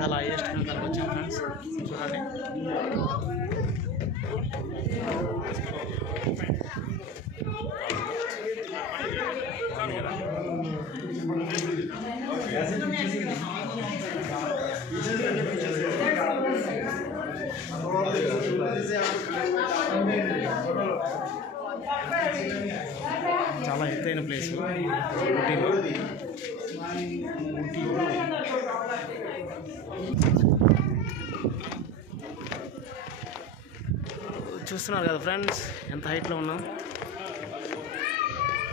చాలా హైయెస్ట్ మొత్తానికి వచ్చాం ఫ్రెండ్స్. చూడండి చాలా ఎత్తైన ప్లేస్ ఊటీలో. చూస్తున్నారు కదా ఫ్రెండ్స్ ఎంత హైట్లో ఉన్నాం.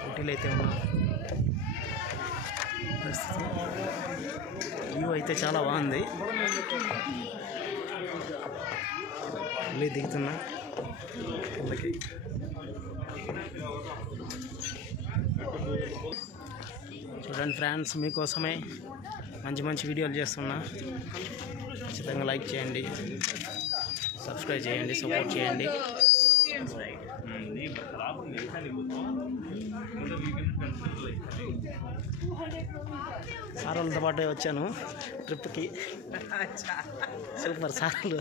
ఊటీలో అయితే ఉన్నాం. వ్యూ అయితే చాలా బాగుంది. మళ్ళీ దిగుతున్నా కిందకి. చూడండి ఫ్రెండ్స్, మీకోసమే మంచి మంచి వీడియోలు చేస్తున్నా. ఖచ్చితంగా లైక్ చేయండి, సబ్స్క్రైబ్ చేయండి, సపోర్ట్ చేయండి. సార్లతో పాటు వచ్చాను ట్రిప్కి. సూపర్ సార్లు.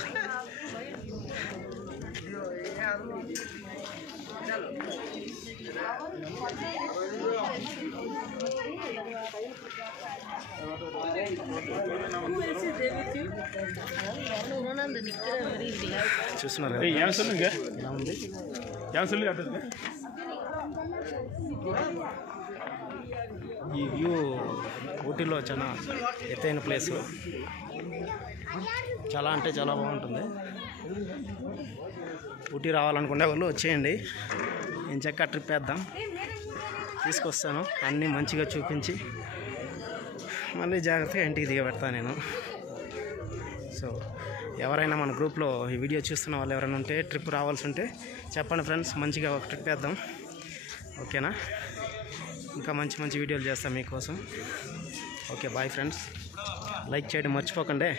చూస్తున్నారు ఎలా ఉంది ఈ వ్యూ. ఊటీలో చాలా ఎత్తైన ప్లేస్. చాలా అంటే చాలా బాగుంటుంది. ఊటీ రావాలనుకునే వాళ్ళు వచ్చేయండి. నేను చక్కగా ట్రిప్ వేద్దాం, తీసుకొస్తాను. అన్నీ మంచిగా చూపించి మళ్ళీ జాగ్రత్తగా ఇంటికి దిగబెడతాను నేను. సో ఎవరైనా మన గ్రూప్లో ఈ వీడియో చూస్తున్న వాళ్ళు ఎవరైనా ఉంటే ట్రిప్ రావాల్సి ఉంటే చెప్పండి ఫ్రెండ్స్, మంచిగా ఒక ట్రిప్ వేద్దాం. ఓకేనా? ఇంకా మంచి మంచి వీడియోలు చేస్తాం మీకోసం. Okay, bye friends. లైక్ చేయడం మర్చిపోకండి.